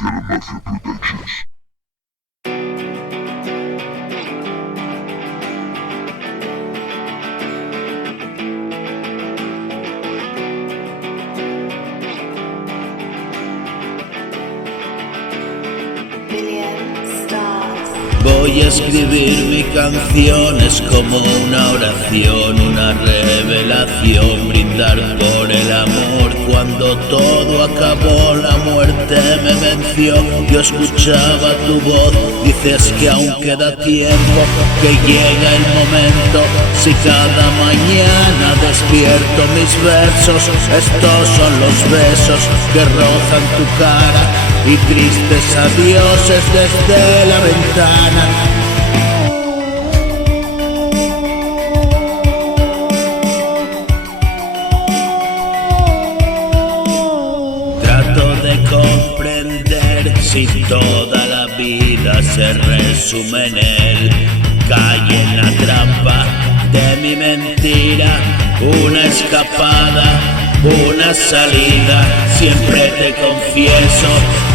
Mafia Productions. Voy a escribir mi canción, es como una oración, una revelación, brindar por el amor. Cuando todo acabó, la muerte me venció. Yo escuchaba tu voz, dices que aún queda tiempo, que llega el momento. Si cada mañana despierto mis versos, estos son los besos que rozan tu cara y tristes adioses desde la ventana. Trato de comprender si toda la vida se resume en él. Cae en la trampa de mi mentira, una escapada, una salida. Siempre te confieso,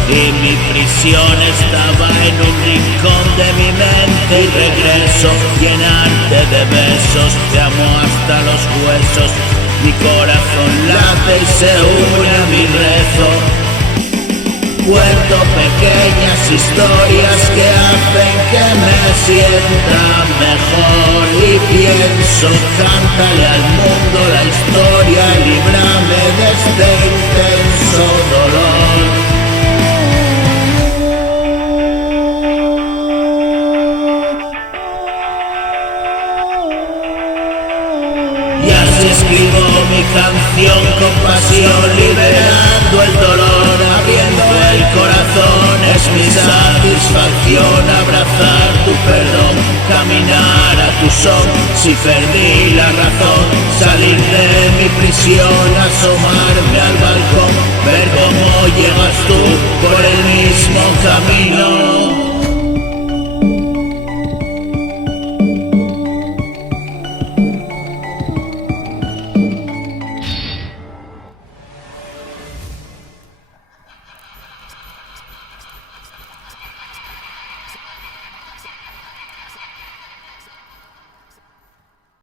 y mi prisión estaba en un rincón de mi mente. Y regreso, llenarte de besos, te amo hasta los huesos. Mi corazón late y se une a mi rezo. Cuento pequeñas historias que hacen que me sienta mejor. Y pienso, cántale al mundo la historia, líbrame de este intenso dolor. Y así escribo mi canción con pasión, liberando el dolor, abriendo el corazón. Es mi satisfacción abrazar tu perdón, caminar a tu son. Si perdí la razón, salir de mi prisión, asomarme al balcón, ver cómo llegas tú